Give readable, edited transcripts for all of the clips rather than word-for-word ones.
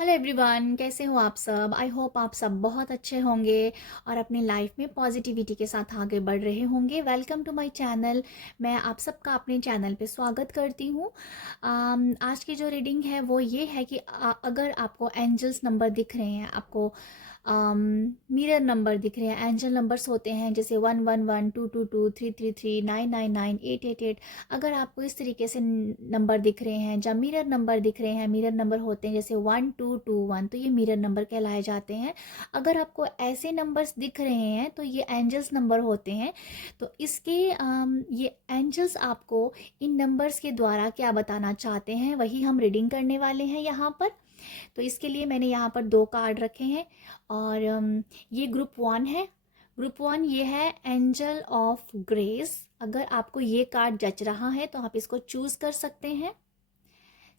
Hello everyone, कैसे हो आप सब। आई होप आप सब बहुत अच्छे होंगे और अपनी लाइफ में पॉजिटिविटी के साथ आगे बढ़ रहे होंगे। Welcome to my channel. मैं आप सबका अपने चैनल पे स्वागत करती हूँ। आज की जो रीडिंग है वो ये है कि अगर आपको एंजल्स नंबर दिख रहे हैं, आपको मिरर नंबर दिख रहे हैं, एंजल नंबर्स होते हैं जैसे 111, 222, 333, 999, 888। अगर आपको इस तरीके से नंबर दिख रहे हैं या मिरर नंबर दिख रहे हैं, मिरर नंबर होते हैं जैसे 1221, तो ये मिरर नंबर कहलाए जाते हैं। अगर आपको ऐसे नंबर्स दिख रहे हैं तो ये एंजल्स नंबर होते हैं। तो इसके ये एंजल्स आपको इन नंबर्स के द्वारा क्या बताना चाहते हैं वही हम रीडिंग करने वाले हैं यहाँ पर। तो इसके लिए मैंने यहाँ पर 2 कार्ड रखे हैं और ये ग्रुप 1 है। ग्रुप 1 ये है एंजल ऑफ ग्रेस। अगर आपको ये कार्ड जच रहा है तो आप इसको चूज कर सकते हैं।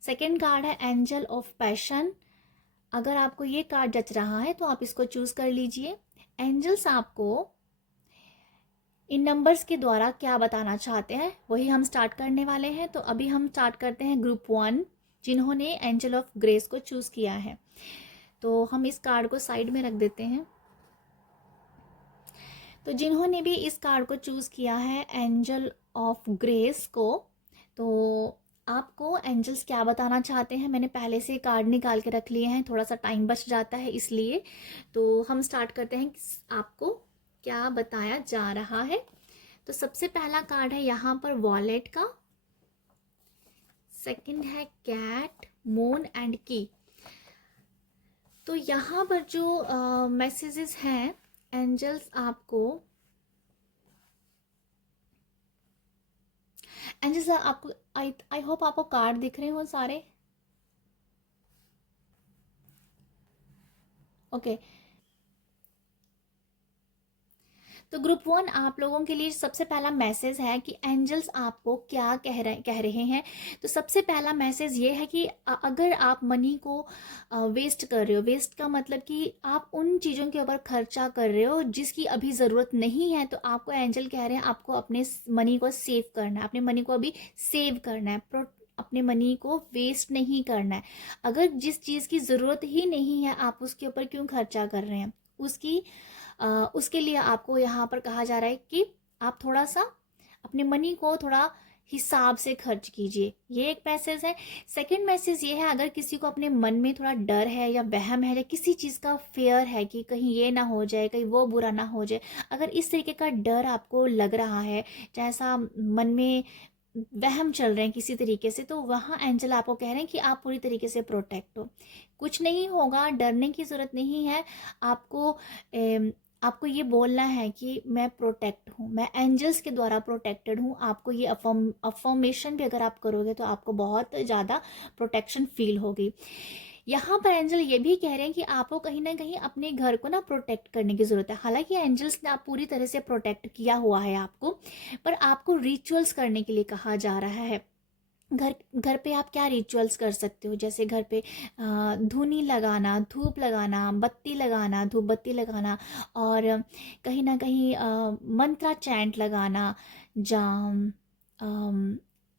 सेकेंड कार्ड है एंजल ऑफ पैशन। अगर आपको ये कार्ड जच रहा है तो आप इसको चूज कर लीजिए। एंजल्स आपको इन नंबर्स के द्वारा क्या बताना चाहते हैं वही हम स्टार्ट करने वाले हैं। तो अभी हम स्टार्ट करते हैं ग्रुप 1 जिन्होंने एंजल ऑफ ग्रेस को चूज किया है। तो हम इस कार्ड को साइड में रख देते हैं। तो जिन्होंने भी इस कार्ड को चूज किया है एंजल ऑफ ग्रेस को, तो आपको एंजल्स क्या बताना चाहते हैं मैंने पहले से कार्ड निकाल के रख लिए हैं, थोड़ा सा टाइम बच जाता है इसलिए। तो हम स्टार्ट करते हैं कि आपको क्या बताया जा रहा है। तो सबसे पहला कार्ड है यहाँ पर वॉलेट का। सेकंड है कैट, मून एंड की। तो यहाँ पर जो मैसेजेस हैं एंजल्स आपको, एंजल्स आपको आई होप आपको कार्ड दिख रहे हो सारे। ओके तो ग्रुप 1 आप लोगों के लिए सबसे पहला मैसेज है कि एंजल्स आपको क्या कह रहे हैं। तो सबसे पहला मैसेज ये है कि अगर आप मनी को वेस्ट कर रहे हो, वेस्ट का मतलब कि आप उन चीज़ों के ऊपर खर्चा कर रहे हो जिसकी अभी ज़रूरत नहीं है, तो आपको एंजल कह रहे हैं आपको अपने मनी को सेव करना है, अपने मनी को अभी सेव करना है, अपने मनी को वेस्ट नहीं करना है। अगर जिस चीज़ की ज़रूरत ही नहीं है आप उसके ऊपर क्यों खर्चा कर रहे हैं, उसके लिए आपको यहाँ पर कहा जा रहा है कि आप थोड़ा सा अपने मनी को थोड़ा हिसाब से खर्च कीजिए। ये एक मैसेज है। सेकंड मैसेज ये है अगर किसी को अपने मन में थोड़ा डर है या वहम है या किसी चीज़ का फेयर है कि कहीं ये ना हो जाए, कहीं वो बुरा ना हो जाए, अगर इस तरीके का डर आपको लग रहा है, जैसा मन में वहम चल रहे हैं किसी तरीके से, तो वहाँ एंजल आपको कह रहे हैं कि आप पूरी तरीके से प्रोटेक्ट हो, कुछ नहीं होगा, डरने की ज़रूरत नहीं है। आपको आपको ये बोलना है कि मैं प्रोटेक्ट हूँ, मैं एंजल्स के द्वारा प्रोटेक्टेड हूँ। आपको ये अफर्मेशन भी अगर आप करोगे तो आपको बहुत ज़्यादा प्रोटेक्शन फील होगी। यहाँ पर एंजल ये भी कह रहे हैं कि आपको कहीं ना कहीं अपने घर को ना प्रोटेक्ट करने की ज़रूरत है। हालांकि एंजल्स ने आप पूरी तरह से प्रोटेक्ट किया हुआ है आपको, पर आपको रिचुअल्स करने के लिए कहा जा रहा है। घर घर पे आप क्या रिचुअल्स कर सकते हो, जैसे घर पे धूनी लगाना, धूप लगाना, बत्ती लगाना, धूप बत्ती लगाना, और कहीं ना कहीं मंत्रा चैंट लगाना, जाम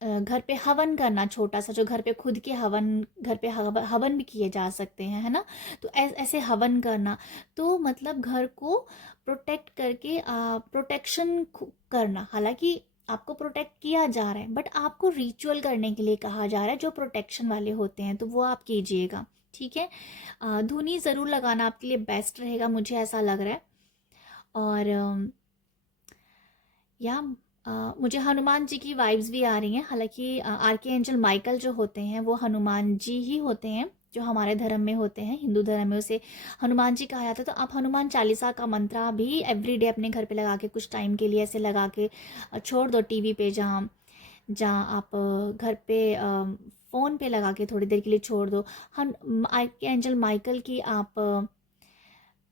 घर पे हवन करना, छोटा सा जो घर पे खुद के हवन, घर पे हवन भी किए जा सकते हैं, है ना। तो ऐसे हवन करना, तो मतलब घर को प्रोटेक्ट करके प्रोटेक्शन करना। हालांकि आपको प्रोटेक्ट किया जा रहा है बट आपको रिचुअल करने के लिए कहा जा रहा है जो प्रोटेक्शन वाले होते हैं, तो वो आप कीजिएगा, ठीक है। धुनी ज़रूर लगाना आपके लिए बेस्ट रहेगा, मुझे ऐसा लग रहा है। और या मुझे हनुमान जी की वाइब्स भी आ रही हैं। हालांकि आर्के एंजल माइकल जो होते हैं वो हनुमान जी ही होते हैं, जो हमारे धर्म में होते हैं, हिंदू धर्म में उसे हनुमान जी कहा जाता है। तो आप हनुमान चालीसा का मंत्रा भी एवरीडे अपने घर पे लगा के कुछ टाइम के लिए ऐसे लगा के छोड़ दो टीवी पे, जहाँ जहाँ आप घर पे फ़ोन पे लगा के थोड़ी देर के लिए छोड़ दो। हम आर्के एंजल माइकल की आप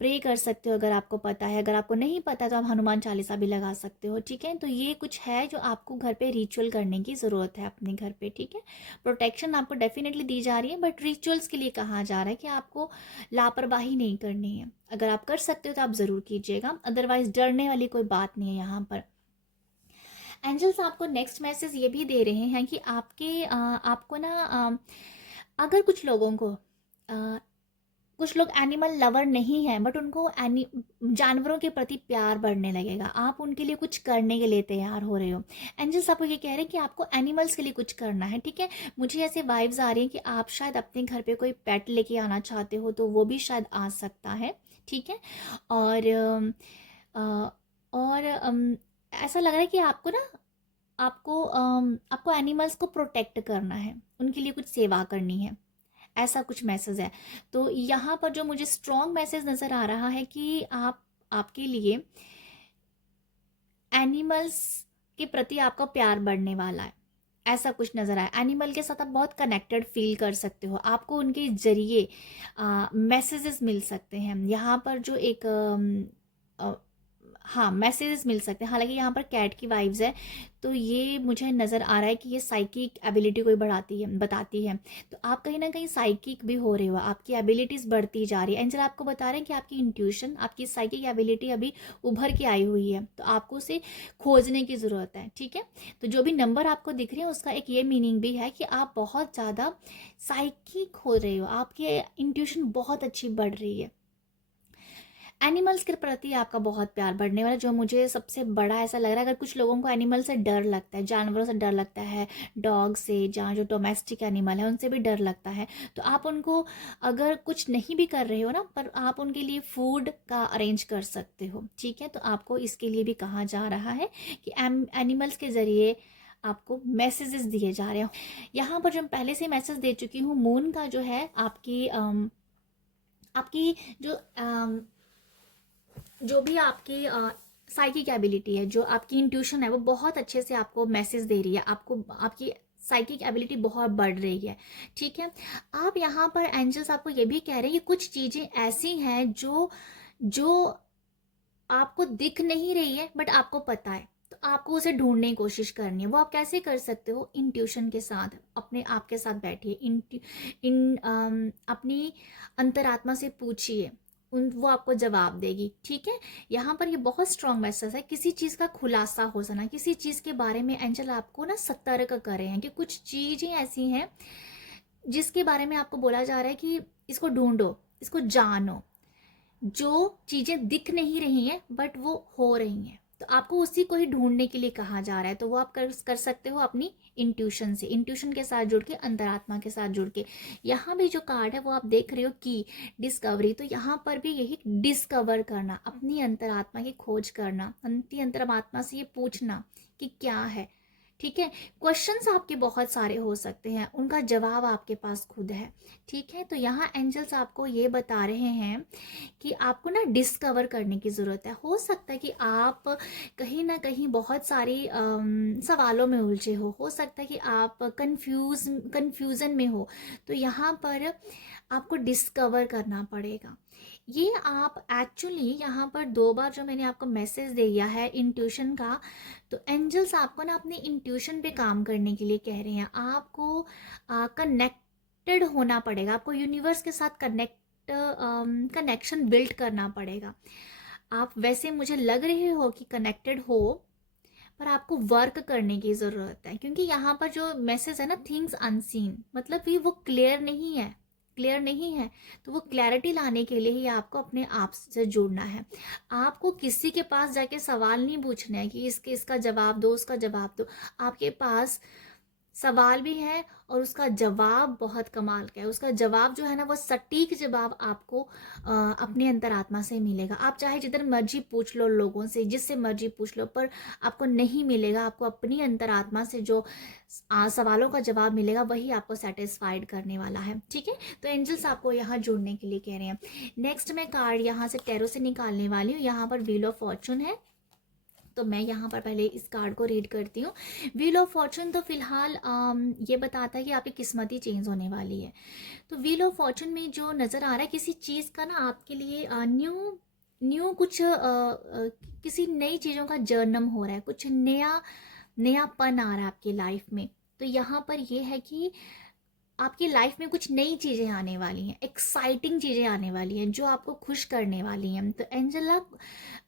प्रे कर सकते हो अगर आपको पता है। अगर आपको नहीं पता तो आप हनुमान चालीसा भी लगा सकते हो, ठीक है। तो ये कुछ है जो आपको घर पे रिचुअल करने की ज़रूरत है अपने घर पे, ठीक है। प्रोटेक्शन आपको डेफिनेटली दी जा रही है बट रिचुअल्स के लिए कहा जा रहा है कि आपको लापरवाही नहीं करनी है। अगर आप कर सकते हो तो आप ज़रूर कीजिएगा, अदरवाइज डरने वाली कोई बात नहीं है यहाँ पर। एंजल्स आपको नेक्स्ट मैसेज ये भी दे रहे हैं कि आपको ना अगर कुछ लोगों को कुछ लोग एनिमल लवर नहीं हैं बट उनको जानवरों के प्रति प्यार बढ़ने लगेगा, आप उनके लिए कुछ करने के लिए तैयार हो रहे हो। एंजल्स आपको ये कह रहे हैं कि आपको एनिमल्स के लिए कुछ करना है, ठीक है। मुझे ऐसे वाइब्स आ रही हैं कि आप शायद अपने घर पे कोई पेट लेके आना चाहते हो, तो वो भी शायद आ सकता है, ठीक है। और अ, और ऐसा लग रहा है कि आपको ना, आपको एनिमल्स को प्रोटेक्ट करना है, उनके लिए कुछ सेवा करनी है, ऐसा कुछ मैसेज है। तो यहाँ पर जो मुझे स्ट्रॉन्ग मैसेज नज़र आ रहा है कि आपके लिए एनिमल्स के प्रति आपका प्यार बढ़ने वाला है, ऐसा कुछ नज़र आया। एनिमल के साथ आप बहुत कनेक्टेड फील कर सकते हो, आपको उनके जरिए मैसेजेस मिल सकते हैं। यहाँ पर जो एक हाँ, मैसेजेस मिल सकते हैं। हालांकि यहाँ पर कैट की वाइब्स है, तो ये मुझे नज़र आ रहा है कि ये साइकिक एबिलिटी को बढ़ाती है, बताती है। तो आप कहीं ना कहीं साइकिक भी हो रहे हो, आपकी एबिलिटीज़ बढ़ती जा रही है। एंजल आपको बता रहे हैं कि आपकी इंट्यूशन, आपकी साइकिक एबिलिटी अभी उभर के आई हुई है, तो आपको उसे खोजने की ज़रूरत है, ठीक है। तो जो भी नंबर आपको दिख रहे हैं उसका एक ये मीनिंग भी है कि आप बहुत ज़्यादा साइकिक हो रहे हो, आपकी इंट्यूशन बहुत अच्छी बढ़ रही है। एनिमल्स के प्रति आपका बहुत प्यार बढ़ने वाला, जो मुझे सबसे बड़ा ऐसा लग रहा है। अगर कुछ लोगों को एनिमल से डर लगता है, जानवरों से डर लगता है, डॉग से, जहाँ जो डोमेस्टिक एनिमल है उनसे भी डर लगता है, तो आप उनको अगर कुछ नहीं भी कर रहे हो ना, पर आप उनके लिए फूड का अरेंज कर सकते हो, ठीक है। तो आपको इसके लिए भी कहा जा रहा है कि एनिमल्स के ज़रिए आपको मैसेजेस दिए जा रहे हो। यहाँ पर जो पहले से मैसेज दे चुकी हूँ, मून का जो है आपकी आपकी जो जो भी आपकी साइकिक एबिलिटी है, जो आपकी इंट्यूशन है, वो बहुत अच्छे से आपको मैसेज दे रही है, आपको आपकी साइकिक एबिलिटी बहुत बढ़ रही है, ठीक है। आप यहाँ पर एंजल्स आपको ये भी कह रहे हैं कि कुछ चीज़ें ऐसी हैं जो जो आपको दिख नहीं रही है बट आपको पता है, तो आपको उसे ढूंढने की कोशिश करनी है। वो आप कैसे कर सकते हो? इंट्यूशन के साथ, अपने आप के साथ बैठिए, अपनी अंतरात्मा से पूछिए, वो आपको जवाब देगी, ठीक है। यहाँ पर ये बहुत स्ट्रॉन्ग मैसेज है, किसी चीज़ का खुलासा हो जाना, किसी चीज़ के बारे में एंजल आपको ना सतर्क कर रहे हैं कि कुछ चीज़ें ऐसी हैं जिसके बारे में आपको बोला जा रहा है कि इसको ढूंढो, इसको जानो। जो चीज़ें दिख नहीं रही हैं बट वो हो रही हैं, तो आपको उसी को ही ढूंढने के लिए कहा जा रहा है। तो वो आप कर सकते हो अपनी इंट्यूशन से, इंट्यूशन के साथ जुड़ के, अंतरात्मा के साथ जुड़ के। यहाँ भी जो कार्ड है वो आप देख रहे हो कि डिस्कवरी, तो यहाँ पर भी यही डिस्कवर करना, अपनी अंतरात्मा की खोज करना, अपनी अंतरात्मा से ये पूछना कि क्या है, ठीक है। क्वेश्चंस आपके बहुत सारे हो सकते हैं, उनका जवाब आपके पास खुद है, ठीक है। तो यहाँ एंजल्स आपको ये बता रहे हैं कि आपको ना डिस्कवर करने की ज़रूरत है। हो सकता है कि आप कहीं ना कहीं बहुत सारी सवालों में उलझे हो सकता है कि आप कंफ्यूजन में हो, तो यहाँ पर आपको डिस्कवर करना पड़ेगा। ये आप एक्चुअली यहाँ पर 2 बार जो मैंने आपको मैसेज दिया है इंट्यूशन का, तो एंजल्स आपको ना अपने इंट्यूशन पे काम करने के लिए कह रहे हैं। आपको कनेक्टेड होना पड़ेगा, आपको यूनिवर्स के साथ कनेक्शन बिल्ड करना पड़ेगा। आप वैसे मुझे लग रहे हो कि कनेक्टेड हो, पर आपको वर्क करने की ज़रूरत है, क्योंकि यहाँ पर जो मैसेज है ना, थिंग्स अनसीन, मतलब कि वो क्लियर नहीं है, क्लियर नहीं है। तो वो क्लैरिटी लाने के लिए ही आपको अपने आप से जुड़ना है। आपको किसी के पास जाके सवाल नहीं पूछना है कि इसका जवाब दो, उसका जवाब दो। आपके पास सवाल भी है और उसका जवाब बहुत कमाल का है। उसका जवाब जो है ना, वो सटीक जवाब आपको अपने अंतरात्मा से मिलेगा। आप चाहे जिधर मर्जी पूछ लो, लोगों से, जिससे मर्जी पूछ लो, पर आपको नहीं मिलेगा। आपको अपनी अंतरात्मा से जो सवालों का जवाब मिलेगा वही आपको सेटिस्फाइड करने वाला है, ठीक है। तो एंजल्स आपको यहाँ जुड़ने के लिए कह रहे हैं। नेक्स्ट मैं कार्ड यहाँ से टैरो से निकालने वाली हूँ। यहाँ पर व्हील ऑफ फॉर्चून है, तो मैं यहाँ पर पहले इस कार्ड को रीड करती हूँ। व्हील ऑफ फॉर्चून तो फिलहाल ये बताता है कि आपकी किस्मत ही चेंज होने वाली है। तो व्हील ऑफ फॉर्चून में जो नज़र आ रहा है, किसी चीज़ का ना आपके लिए न्यू कुछ किसी नई चीज़ों का जन्म हो रहा है, कुछ नयापन आ रहा है आपकी लाइफ में। तो यहाँ पर ये है कि आपकी लाइफ में कुछ नई चीज़ें आने वाली हैं, एक्साइटिंग चीज़ें आने वाली हैं जो आपको खुश करने वाली हैं। तो एंजेला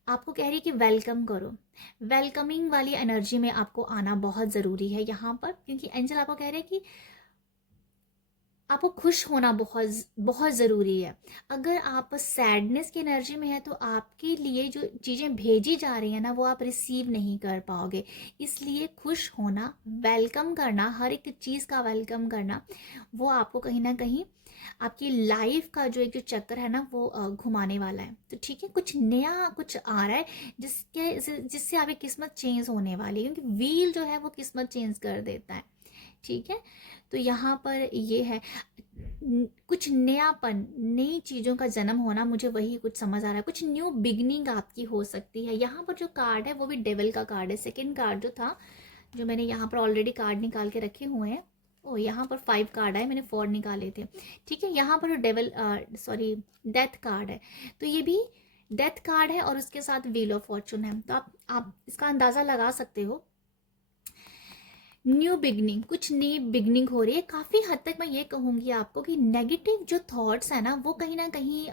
आपको कह रही है कि वेलकम करो, वेलकमिंग वाली एनर्जी में आपको आना बहुत ज़रूरी है यहाँ पर, क्योंकि एंजल आपको कह रहे हैं कि आपको खुश होना बहुत बहुत ज़रूरी है। अगर आप सैडनेस की एनर्जी में है तो आपके लिए जो चीज़ें भेजी जा रही हैं ना वो आप रिसीव नहीं कर पाओगे। इसलिए खुश होना, वेलकम करना, हर एक चीज़ का वेलकम करना, वो आपको कहीं ना कहीं आपकी लाइफ का जो एक जो चक्कर है ना वो घुमाने वाला है। तो ठीक है, कुछ नया कुछ आ रहा है जिससे आपकी किस्मत चेंज होने वाली है, क्योंकि व्हील जो है वो किस्मत चेंज कर देता है। ठीक है, तो यहाँ पर ये है कुछ नयापन, नई चीज़ों का जन्म होना, मुझे वही कुछ समझ आ रहा है। कुछ न्यू बिगनिंग आपकी हो सकती है। यहाँ पर जो कार्ड है वो भी डेविल का कार्ड है। सेकंड कार्ड जो था, जो मैंने यहाँ पर ऑलरेडी कार्ड निकाल के रखे हुए हैं, ओ यहाँ पर 5 कार्ड है, मैंने 4 निकाले थे। ठीक है, यहाँ पर डेविल सॉरी डेथ कार्ड है, तो ये भी डेथ कार्ड है और उसके साथ व्हील ऑफ फॉर्चून है। तो आप इसका अंदाज़ा लगा सकते हो, न्यू बिगनिंग, कुछ नई बिगनिंग हो रही है। काफ़ी हद तक मैं ये कहूँगी आपको कि नेगेटिव जो थॉट्स है ना वो कहीं ना कहीं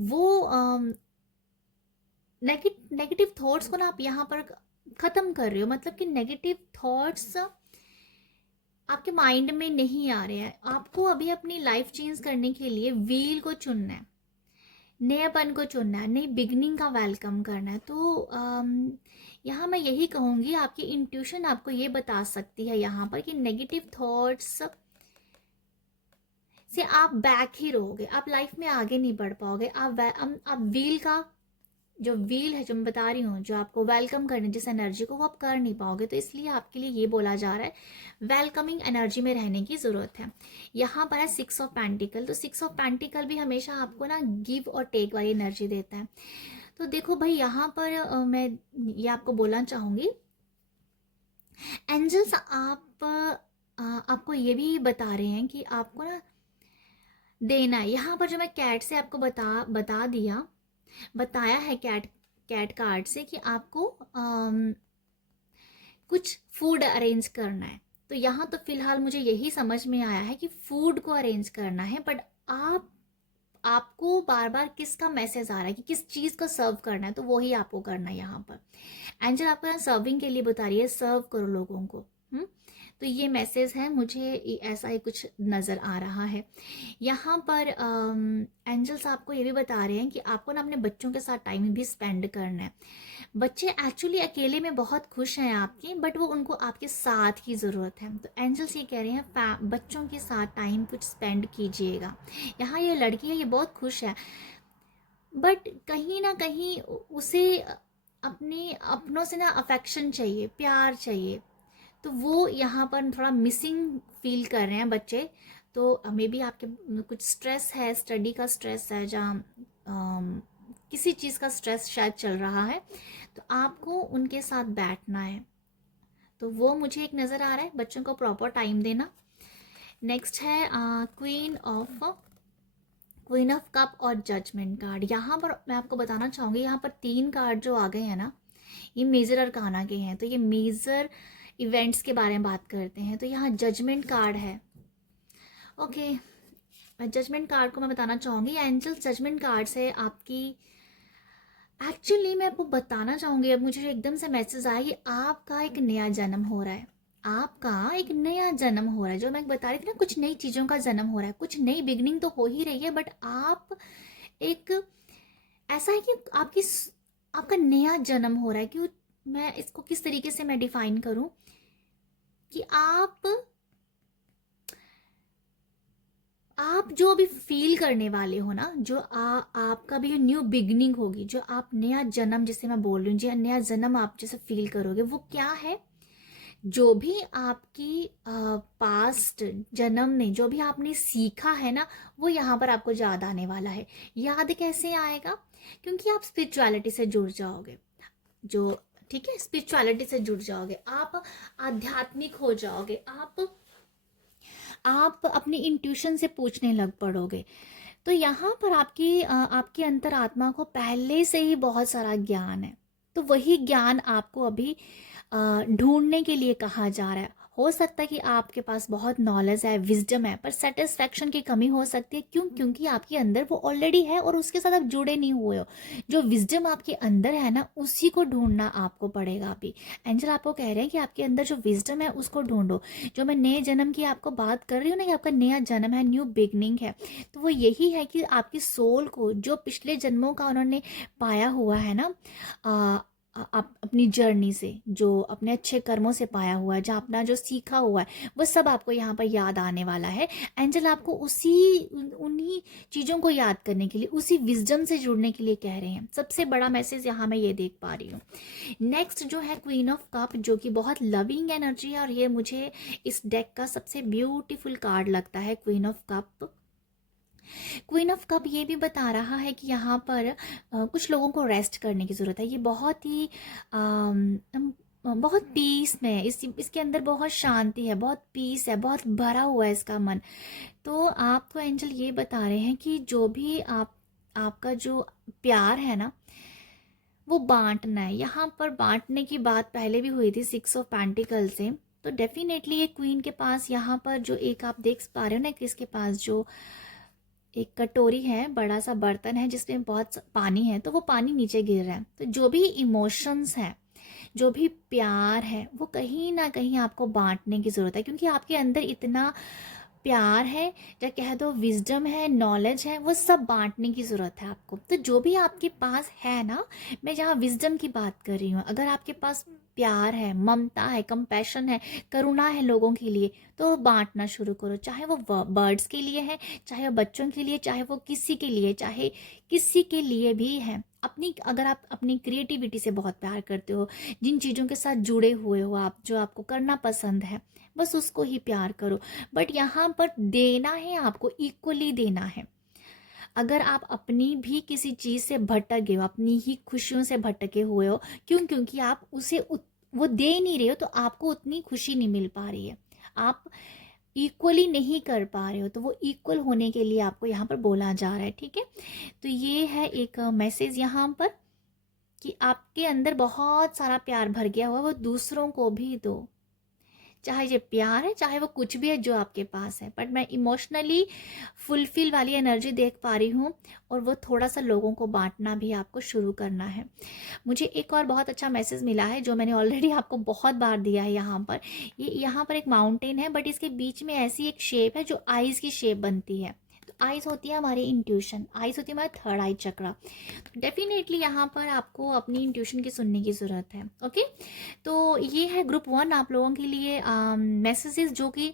वो नेगेटिव थॉट्स को ना आप यहाँ पर ख़त्म कर रहे हो। मतलब कि नेगेटिव थॉट्स आपके माइंड में नहीं आ रहे हैं। आपको अभी अपनी लाइफ चेंज करने के लिए व्हील को चुनना है, नयापन को चुनना है, नई बिगनिंग का वेलकम करना है। तो यहाँ मैं यही कहूँगी, आपकी इंट्यूशन आपको ये बता सकती है यहाँ पर कि नेगेटिव थॉट्स से आप बैक ही रहोगे, आप लाइफ में आगे नहीं बढ़ पाओगे। आप व्हील का जो व्हील है, जो मैं बता रही हूँ, जो आपको वेलकम करने जिस एनर्जी को, वो आप कर नहीं पाओगे। तो इसलिए आपके लिए ये बोला जा रहा है, वेलकमिंग एनर्जी में रहने की ज़रूरत है। यहाँ पर है 6 ऑफ पेंटिकल। तो 6 ऑफ पेंटिकल भी हमेशा आपको ना गिव और टेक वाली एनर्जी देता है। तो देखो भाई, यहाँ पर मैं ये आपको बोलना चाहूँगी, एंजल्स आपको ये भी बता रहे हैं कि आपको ना देना है। यहाँ पर जो मैं कैट से आपको बताया है, कैट कार्ड से, कि आपको कुछ फूड अरेंज करना है। तो यहाँ तो फिलहाल मुझे यही समझ में आया है कि फूड को अरेंज करना है, बट आपको बार बार किसका मैसेज आ रहा है कि किस चीज़ को सर्व करना है, तो वही आपको करना है। यहाँ पर एंजल आपको यहाँ सर्विंग के लिए बता रही है, सर्व करो लोगों को। तो ये मैसेज है, मुझे ऐसा ही कुछ नज़र आ रहा है। यहाँ पर एंजल्स आपको ये भी बता रहे हैं कि आपको ना अपने बच्चों के साथ टाइम भी स्पेंड करना है। बच्चे एक्चुअली अकेले में बहुत खुश हैं आपके, बट वो उनको आपके साथ की ज़रूरत है। तो एंजल्स ये कह रहे हैं बच्चों के साथ टाइम कुछ स्पेंड कीजिएगा। यहाँ ये लड़की है, ये बहुत खुश है, बट कहीं ना कहीं उसे अपने अपनों से ना अफेक्शन चाहिए, प्यार चाहिए। तो वो यहाँ पर थोड़ा मिसिंग फील कर रहे हैं बच्चे। तो मे बी आपके कुछ स्ट्रेस है, स्टडी का स्ट्रेस है, जहाँ किसी चीज़ का स्ट्रेस शायद चल रहा है, तो आपको उनके साथ बैठना है। तो वो मुझे एक नज़र आ रहा है, बच्चों को प्रॉपर टाइम देना। नेक्स्ट है क्वीन ऑफ कप और जजमेंट कार्ड। यहाँ पर मैं आपको बताना चाहूँगी, यहाँ पर 3 कार्ड जो आ गए हैं ना, ये मेजर अरकाना के हैं। तो ये मेजर इवेंट्स के बारे में बात करते हैं। तो यहाँ जजमेंट कार्ड है। ओके, जजमेंट कार्ड को मैं बताना चाहूँगी, एंजल जजमेंट कार्ड से आपकी एक्चुअली मैं आपको बताना चाहूँगी, अब मुझे एकदम से मैसेज आया कि आपका एक नया जन्म हो रहा है। आपका एक नया जन्म हो रहा है, जो मैं बता रही थी ना, कुछ नई चीज़ों का जन्म हो रहा है, कुछ नई बिगनिंग तो हो ही रही है, बट आप एक ऐसा है कि आपका नया जन्म हो रहा है। कि मैं इसको किस तरीके से मैं डिफाइन करूं, कि आप जो अभी फील करने वाले हो ना, जो आपका भी न्यू बिगनिंग होगी, जो आप नया जन्म जिसे मैं बोल रही हूँ, जो नया जन्म आप जैसे फील करोगे, वो क्या है, जो भी आपकी पास्ट जन्म में जो भी आपने सीखा है ना, वो यहाँ पर आपको याद आने वाला है। याद कैसे आएगा, क्योंकि आप स्पिरिचुअलिटी से जुड़ जाओगे, जो ठीक है, स्पिरिचुअलिटी से जुड़ जाओगे, आप आध्यात्मिक हो जाओगे, आप अपनी इंट्यूशन से पूछने लग पड़ोगे। तो यहाँ पर आपकी अंतरात्मा को पहले से ही बहुत सारा ज्ञान है। तो वही ज्ञान आपको अभी ढूंढने के लिए कहा जा रहा है। हो सकता है कि आपके पास बहुत नॉलेज है, विजडम है, पर सेटिस्फैक्शन की कमी हो सकती है। क्यों? क्योंकि आपके अंदर वो ऑलरेडी है और उसके साथ आप जुड़े नहीं हुए हो। जो विजडम आपके अंदर है ना, उसी को ढूंढना आपको पड़ेगा। अभी एंजल आपको कह रहे हैं कि आपके अंदर जो विजडम है उसको ढूंढो। जो मैं नए जन्म की आपको बात कर रही हूँ ना, कि आपका नया जन्म है, न्यू बिगनिंग है, तो वो यही है कि आपकी सोल को जो पिछले जन्मों का उन्होंने पाया हुआ है ना, आप अपनी जर्नी से, जो अपने अच्छे कर्मों से पाया हुआ है, जहाँ अपना जो सीखा हुआ है, वो सब आपको यहाँ पर याद आने वाला है। एंजल आपको उन्हीं चीज़ों को याद करने के लिए, उसी विजडम से जुड़ने के लिए कह रहे हैं। सबसे बड़ा मैसेज यहाँ मैं ये देख पा रही हूँ। नेक्स्ट जो है क्वीन ऑफ कप, जो कि बहुत लविंग एनर्जी है, और ये मुझे इस डेक का सबसे ब्यूटीफुल कार्ड लगता है, queen of cup. Queen of cup ये भी बता रहा है कि यहाँ पर कुछ लोगों को रेस्ट करने की ज़रूरत है। ये बहुत ही बहुत पीस में है, इसके अंदर बहुत शांति है, बहुत पीस है, बहुत भरा हुआ है इसका मन। तो आपको एंजल ये बता रहे हैं कि जो भी आपका जो प्यार है ना, वो बांटना है। यहाँ पर बांटने की बात पहले भी हुई थी 6 ऑफ पेंटिकल से। तो डेफिनेटली ये क्वीन के पास यहाँ पर जो एक आप देख पा रहे हो ना, कि इसके पास जो एक कटोरी है, बड़ा सा बर्तन है जिसमें बहुत पानी है, तो वो पानी नीचे गिर रहा है। तो जो भी इमोशंस है, जो भी प्यार है, वो कहीं ना कहीं आपको बांटने की ज़रूरत है, क्योंकि आपके अंदर इतना प्यार है, या कह दो विजडम है, नॉलेज है, वो सब बांटने की ज़रूरत है आपको। तो जो भी आपके पास है ना, मैं जहाँ विजडम की बात कर रही हूँ, अगर आपके पास प्यार है, ममता है, कंपैशन है, करुणा है लोगों के लिए, तो बांटना शुरू करो। चाहे वो बर्ड्स के लिए है, चाहे वो बच्चों के लिए, चाहे वो किसी के लिए, चाहे किसी के लिए भी है। अगर आप अपनी क्रिएटिविटी से बहुत प्यार करते हो, जिन चीज़ों के साथ जुड़े हुए हो आप, जो आपको करना पसंद है, बस उसको ही प्यार करो। बट यहाँ पर देना है आपको, इक्वली देना है। अगर आप अपनी भी किसी चीज़ से भटक गए हो, अपनी ही खुशियों से भटके हुए हो, क्यों? क्योंकि आप वो दे नहीं रहे हो, तो आपको उतनी खुशी नहीं मिल पा रही है, आप इक्वली नहीं कर पा रहे हो। तो वो इक्वल होने के लिए आपको यहाँ पर बोला जा रहा है, ठीक है। तो ये है एक मैसेज यहाँ पर, कि आपके अंदर बहुत सारा प्यार भर गया हुआ, वो दूसरों को भी दो। चाहे ये प्यार है, चाहे वो कुछ भी है जो आपके पास है, बट मैं इमोशनली फुलफिल वाली एनर्जी देख पा रही हूँ, और वो थोड़ा सा लोगों को बांटना भी आपको शुरू करना है। मुझे एक और बहुत अच्छा मैसेज मिला है, जो मैंने ऑलरेडी आपको बहुत बार दिया है। यहाँ पर एक माउंटेन है, बट इसके बीच में ऐसी एक शेप है जो आइज़ की शेप बनती है। तो आइज़ होती है हमारी इंट्यूशन, आइज़ होती है हमारा थर्ड आई चक्रा। डेफिनेटली यहाँ पर आपको अपनी इंट्यूशन की सुनने की ज़रूरत है। ओके, तो ये है ग्रुप 1 आप लोगों के लिए मैसेजेस, जो कि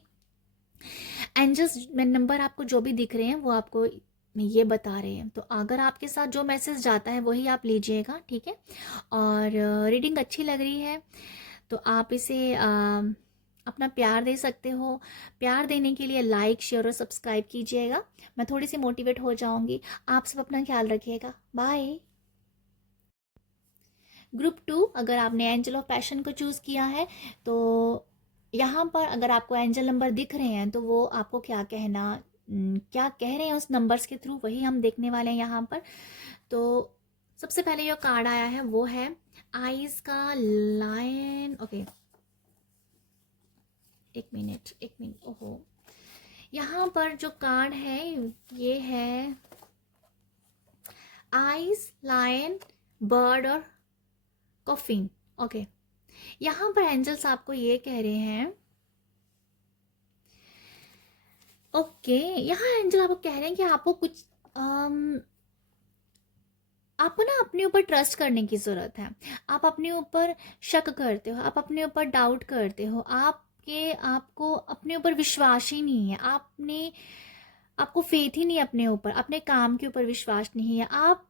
एंजल्स नंबर आपको जो भी दिख रहे हैं वो आपको ये बता रहे हैं। तो अगर आपके साथ जो मैसेज जाता है वही आप लीजिएगा, ठीक है। और रीडिंग अच्छी लग रही है तो आप इसे अपना प्यार दे सकते हो। प्यार देने के लिए लाइक, शेयर और सब्सक्राइब कीजिएगा। मैं थोड़ी सी मोटिवेट हो जाऊंगी। आप सब अपना ख्याल रखिएगा। बाय। ग्रुप 2, अगर आपने एंजल ऑफ पैशन को चूज़ किया है, तो यहाँ पर अगर आपको एंजल नंबर दिख रहे हैं, तो वो आपको क्या कह रहे हैं उस नंबर्स के थ्रू, वही हम देखने वाले हैं यहाँ पर। तो सबसे पहले जो कार्ड आया है वो है आइज का लायन। ओके, एक मिनट, ओहो, यहाँ पर जो कार्ड है ये है आइज, लायन, बर्ड और कॉफिन। ओके, यहाँ पर एंजल्स आपको ये कह रहे हैं, ओके, यहाँ एंजल आपको कह रहे हैं कि आपको कुछ आपको ना अपने ऊपर ट्रस्ट करने की ज़रूरत है। आप अपने ऊपर शक करते हो, आप अपने ऊपर डाउट करते हो, आपको अपने ऊपर विश्वास ही नहीं है, आपको फेथ ही नहीं है अपने ऊपर, अपने काम के ऊपर विश्वास नहीं है। आप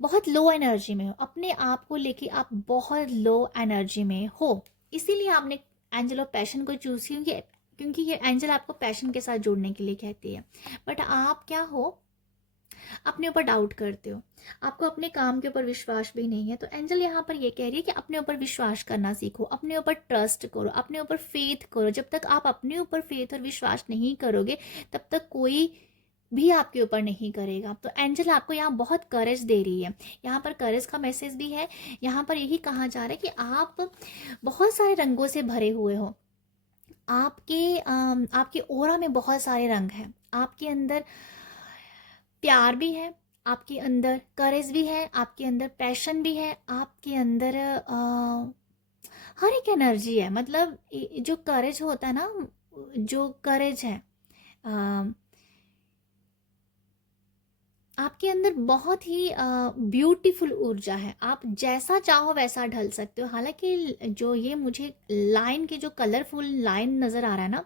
बहुत लो एनर्जी में हो, अपने आप को लेके आप बहुत लो एनर्जी में हो। इसीलिए आपने एंजल ऑफ पैशन को चूज किया, क्योंकि ये एंजल आपको पैशन के साथ जुड़ने के लिए कहती है। बट आप क्या हो, अपने ऊपर डाउट करते हो, आपको अपने काम के ऊपर विश्वास भी नहीं है। तो एंजल यहाँ पर ये कह रही है कि अपने ऊपर विश्वास करना सीखो, अपने ऊपर ट्रस्ट करो, अपने ऊपर फेथ करो। जब तक आप अपने ऊपर फेथ और विश्वास नहीं करोगे, तब तक कोई भी आपके ऊपर नहीं करेगा। तो एंजल आपको यहाँ बहुत करेज दे रही है, यहाँ पर करेज का मैसेज भी है। यहाँ पर यही कहा जा रहा है कि आप बहुत सारे रंगों से भरे हुए हो, आपके ऑरा में बहुत सारे रंग हैं, आपके अंदर प्यार भी है, आपके अंदर करेज भी है, आपके अंदर पैशन भी है, आपके अंदर हर एक एनर्जी है। मतलब जो करेज होता है ना, जो करेज है, आपके अंदर बहुत ही ब्यूटीफुल ऊर्जा है। आप जैसा चाहो वैसा ढल सकते हो। हालांकि जो ये मुझे लाइन के जो कलरफुल लाइन नज़र आ रहा है ना,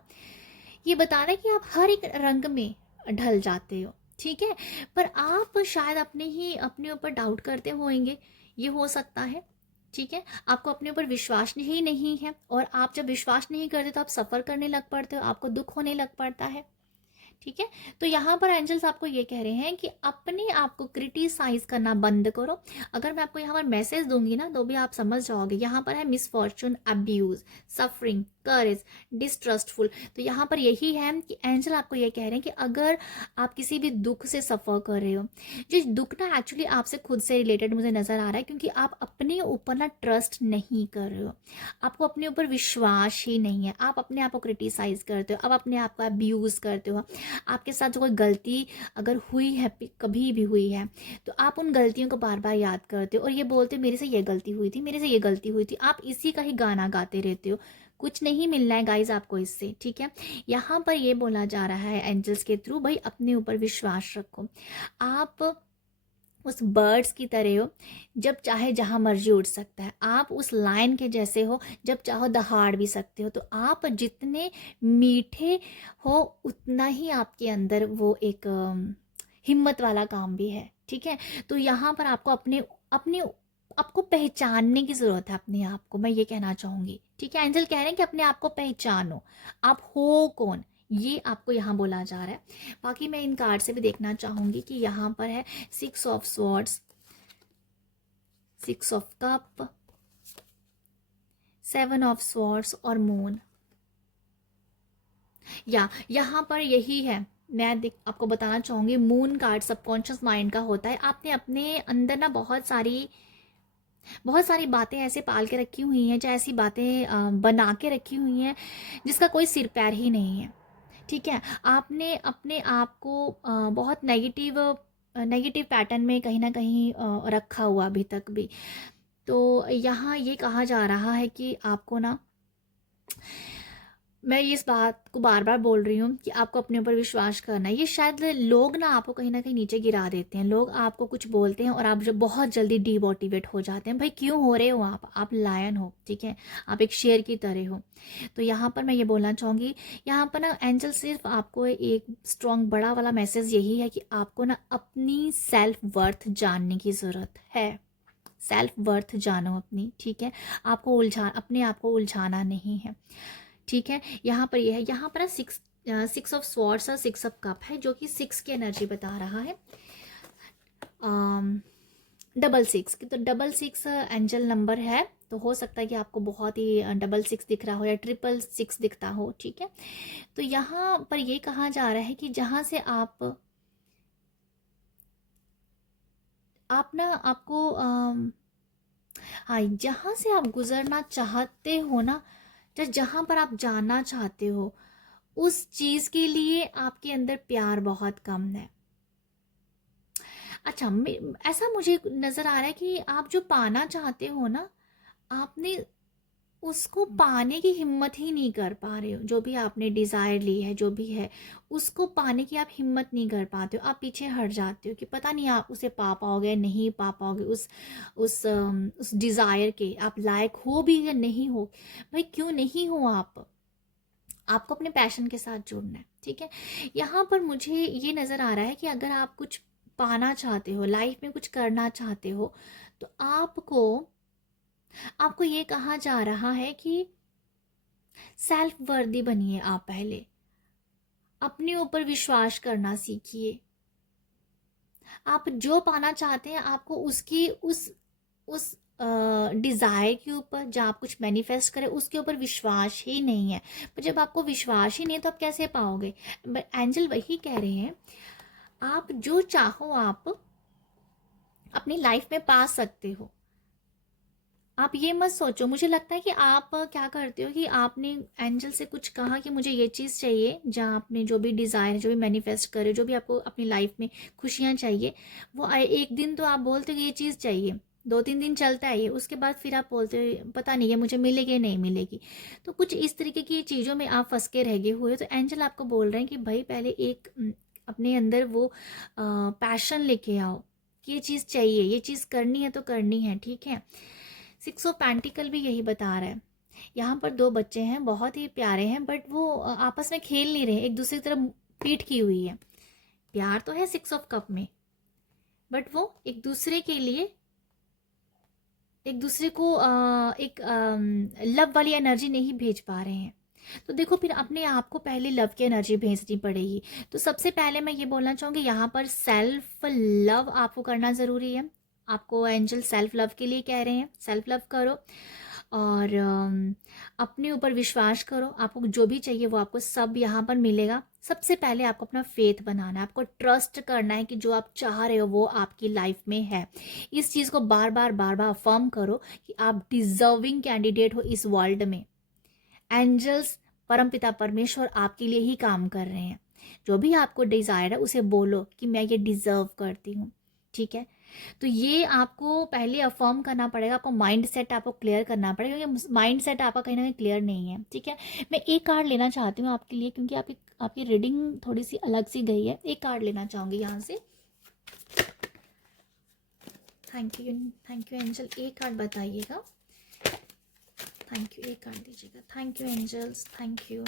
ये बता रहा है कि आप हर एक रंग में ढल जाते हो, ठीक है। पर आप शायद अपने ऊपर डाउट करते होंगे, ये हो सकता है, ठीक है। आपको अपने ऊपर विश्वास ही नहीं है, और आप जब विश्वास नहीं करते तो आप सफ़र करने लग पड़ते हो, आपको दुख होने लग पड़ता है, ठीक है। तो यहाँ पर एंजल्स आपको ये कह रहे हैं कि अपने आप को क्रिटिसाइज करना बंद करो। अगर मैं आपको यहाँ पर मैसेज दूंगी ना, तो भी आप समझ जाओगे। यहाँ पर है मिसफॉर्चून, अब्यूज, सफरिंग, करेज, डिस्ट्रस्टफुल। तो यहाँ पर यही है कि एंजल आपको ये कह रहे हैं कि अगर आप किसी भी दुख से सफ़र कर रहे हो, जो दुख ना एक्चुअली आपसे खुद से रिलेटेड मुझे नज़र आ रहा है, क्योंकि आप अपने ऊपर ना ट्रस्ट नहीं कर रहे हो, आपको अपने ऊपर विश्वास ही नहीं है, आप अपने आप को क्रिटिसाइज करते हो, आप अपने आप का अब्यूज़ करते हो। आपके साथ जो कोई गलती अगर हुई है, कभी भी हुई है, तो आप उन गलतियों को बार बार याद करते हो और ये बोलते हो मेरे से ये गलती हुई थी, मेरे से ये गलती हुई थी। आप इसी का ही गाना गाते रहते हो। कुछ नहीं मिलना है गाइज आपको इससे, ठीक है। यहाँ पर ये बोला जा रहा है एंजल्स के थ्रू, भाई अपने ऊपर विश्वास रखो। आप उस बर्ड्स की तरह हो, जब चाहे जहाँ मर्जी उड़ सकता है। आप उस लाइन के जैसे हो, जब चाहो दहाड़ भी सकते हो। तो आप जितने मीठे हो, उतना ही आपके अंदर वो एक हिम्मत वाला काम भी है, ठीक है। तो यहाँ पर आपको अपने अपने आपको पहचानने की ज़रूरत है, अपने आप को, मैं ये कहना चाहूँगी, ठीक है। एंजल कह रहे हैं कि अपने आप को पहचानो, आप हो कौन, ये आपको यहाँ बोला जा रहा है। बाकी मैं इन कार्ड से भी देखना चाहूँगी कि यहाँ पर है 6 of swords, 6 of cup, 7 of swords और मून। या यहाँ पर यही है, मैं आपको बताना चाहूँगी, मून कार्ड सबकॉन्शियस माइंड का होता है। आपने अपने अंदर ना बहुत सारी बातें ऐसे पाल के रखी हुई हैं, चाहे ऐसी बातें बना के रखी हुई हैं जिसका कोई सिर पैर ही नहीं है, ठीक है। आपने अपने आप को बहुत नेगेटिव पैटर्न में कहीं ना कहीं रखा हुआ अभी तक भी। तो यहाँ ये कहा जा रहा है कि आपको ना, मैं इस बात को बार बार बोल रही हूँ कि आपको अपने ऊपर विश्वास करना है। ये शायद लोग ना आपको कहीं ना कहीं नीचे गिरा देते हैं, लोग आपको कुछ बोलते हैं और आप जो बहुत जल्दी डीमोटिवेट हो जाते हैं। भाई क्यों हो रहे हो आप लायन हो, ठीक है, आप एक शेर की तरह हो। तो यहाँ पर मैं ये बोलना चाहूँगी, यहाँ पर ना एंजल सिर्फ आपको एक स्ट्रॉन्ग बड़ा वाला मैसेज यही है कि आपको ना अपनी सेल्फ वर्थ जानने की ज़रूरत है। सेल्फ वर्थ जानो अपनी, ठीक है। आपको अपने आप को उलझाना नहीं है, ठीक है। यहाँ पर यह है, यहाँ पर 6 ऑफ स्वॉर्ड्स और 6 ऑफ कप है, जो कि 6 की एनर्जी बता रहा है। 6 की, तो 6 एंजल नंबर है, तो हो सकता है कि आपको बहुत ही 6 दिख रहा हो या 666 दिखता हो, ठीक है। तो यहाँ पर ये कहा जा रहा है कि जहाँ से आप ना आपको हाँ, जहाँ से आप गुजरना चाहते हो ना, जहाँ पर आप जाना चाहते हो, उस चीज़ के लिए आपके अंदर प्यार बहुत कम है। अच्छा, ऐसा मुझे नज़र आ रहा है कि आप जो पाना चाहते हो ना, आपने उसको पाने की हिम्मत ही नहीं कर पा रहे हो। जो भी आपने डिज़ायर ली है, जो भी है, उसको पाने की आप हिम्मत नहीं कर पाते हो। आप पीछे हट जाते हो कि पता नहीं आप उसे पा पाओगे नहीं पा पाओगे, उस डिज़ायर के आप लायक हो भी या नहीं हो। भाई क्यों नहीं हो आप, आपको अपने पैशन के साथ जुड़ना है, ठीक है। यहाँ पर मुझे ये नज़र आ रहा है कि अगर आप कुछ पाना चाहते हो, लाइफ में कुछ करना चाहते हो, तो आपको ये कहा जा रहा है कि सेल्फ वर्दी बनिए। आप पहले अपने ऊपर विश्वास करना सीखिए। आप जो पाना चाहते हैं, आपको उसकी उस डिज़ायर के ऊपर, जहाँ आप कुछ मैनिफेस्ट करें, उसके ऊपर विश्वास ही नहीं है। पर जब आपको विश्वास ही नहीं है तो आप कैसे पाओगे। बट एंजल वही कह रहे हैं आप जो चाहो आप अपनी लाइफ में पा सकते हो। आप ये मत सोचो, मुझे लगता है कि आप क्या करते हो कि आपने एंजल से कुछ कहा कि मुझे ये चीज़ चाहिए, जहाँ आपने जो भी डिज़ायर, जो भी मैनिफेस्ट करे, जो भी आपको अपनी लाइफ में खुशियाँ चाहिए, वो एक दिन तो आप बोलते हो कि ये चीज़ चाहिए, 2-3 दिन चलता है ये, उसके बाद फिर आप बोलते हो पता नहीं ये मुझे मिलेगी या नहीं मिलेगी। तो कुछ इस तरीके की चीज़ों में आप फंस के रह गए हुए हो। तो एंजल आपको बोल रहे हैं कि भाई पहले एक अपने अंदर वो पैशन लेके आओ कि ये चीज़ चाहिए, ये चीज़ करनी है तो करनी है, ठीक है। 6 ऑफ पेंटिकल भी यही बता रहा है। यहाँ पर 2 बच्चे हैं, बहुत ही प्यारे हैं, बट वो आपस में खेल नहीं रहे, एक दूसरे की तरफ पीठ की हुई है। प्यार तो है 6 ऑफ कप में, बट वो एक दूसरे के लिए, एक दूसरे को एक लव वाली एनर्जी नहीं भेज पा रहे हैं। तो देखो फिर अपने आप को पहले लव की एनर्जी भेजनी पड़ेगी। तो सबसे पहले मैं ये बोलना चाहूँगी, यहाँ पर सेल्फ लव आपको करना ज़रूरी है। आपको एंजल सेल्फ लव के लिए कह रहे हैं, सेल्फ लव करो और अपने ऊपर विश्वास करो। आपको जो भी चाहिए वो आपको सब यहाँ पर मिलेगा। सबसे पहले आपको अपना फेथ बनाना है, आपको ट्रस्ट करना है कि जो आप चाह रहे हो वो आपकी लाइफ में है। इस चीज़ को बार बार बार बार अफर्म करो कि आप डिजर्विंग कैंडिडेट हो इस वर्ल्ड में। एंजल्स, परमपिता परमेश्वर आपके लिए ही काम कर रहे हैं। जो भी आपको डिज़ायर है उसे बोलो कि मैं ये डिज़र्व करती हूँ, ठीक है। तो ये आपको पहले अफर्म करना पड़ेगा, आपको माइंड सेट आपको क्लियर करना पड़ेगा, क्योंकि माइंड सेट आपका कहीं ना कहीं क्लियर नहीं है, ठीक है। मैं एक कार्ड लेना चाहती हूँ आपके लिए, क्योंकि आपकी रीडिंग थोड़ी सी अलग सी गई है। एक कार्ड लेना चाहूँगी यहाँ से। थैंक यू एंजल, एक कार्ड बताइएगा। थैंक यू, एक कार्ड दीजिएगा। Thank you angels, thank you.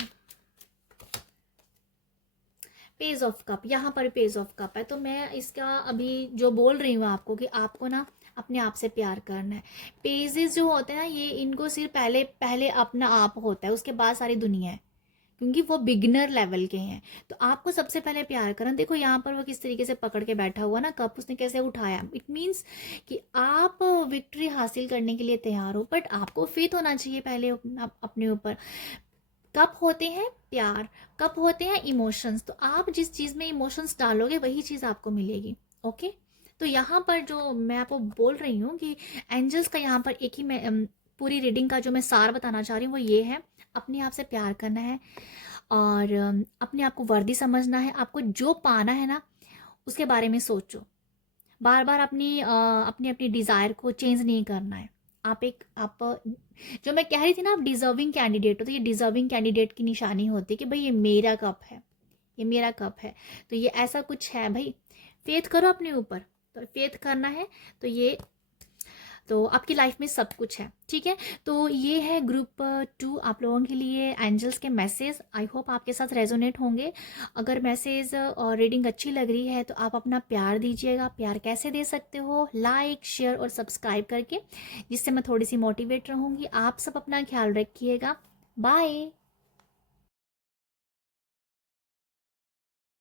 Page of cup, यहाँ पर पेज ऑफ कप है। तो मैं इसका अभी जो बोल रही हूँ आपको कि आपको ना अपने आप से प्यार करना है। पेजेस जो होते हैं ना, ये इनको सिर्फ पहले पहले अपना आप होता है, उसके बाद सारी दुनिया है, क्योंकि वो बिगिनर लेवल के हैं। तो आपको सबसे पहले प्यार करना। देखो यहाँ पर वो किस तरीके से पकड़ के बैठा हुआ ना कप, उसने कैसे उठाया। इट मीन्स कि आप विक्ट्री हासिल करने के लिए तैयार हो, बट आपको फेथ होना चाहिए पहले अपने ऊपर। कब होते हैं प्यार, कब होते हैं इमोशंस। तो आप जिस चीज़ में इमोशंस डालोगे वही चीज़ आपको मिलेगी, ओके। तो यहाँ पर जो मैं आपको बोल रही हूँ कि एंजल्स का यहाँ पर एक ही मैं पूरी रीडिंग का जो मैं सार बताना चाह रही हूँ वो ये है, अपने आप से प्यार करना है और अपने आप को वर्दी समझना है। आपको जो पाना है ना उसके बारे में सोचो, बार बार अपनी अपनी डिज़ायर को चेंज नहीं करना है। आप जो मैं कह रही थी ना, आप डिजर्विंग कैंडिडेट हो, तो ये डिजर्विंग कैंडिडेट की निशानी होती है कि भाई ये मेरा कप है, ये मेरा कप है। तो ये ऐसा कुछ है भाई, फेथ करो अपने ऊपर। तो फेथ करना है तो ये, तो आपकी लाइफ में सब कुछ है, ठीक है। तो ये है ग्रुप 2 आप लोगों के लिए एंजल्स के मैसेज। आई होप आपके साथ रेजोनेट होंगे। अगर मैसेज और रीडिंग अच्छी लग रही है तो आप अपना प्यार दीजिएगा। प्यार कैसे दे सकते हो? लाइक, शेयर और सब्सक्राइब करके, जिससे मैं थोड़ी सी मोटिवेट रहूँगी। आप सब अपना ख्याल रखिएगा। बाय।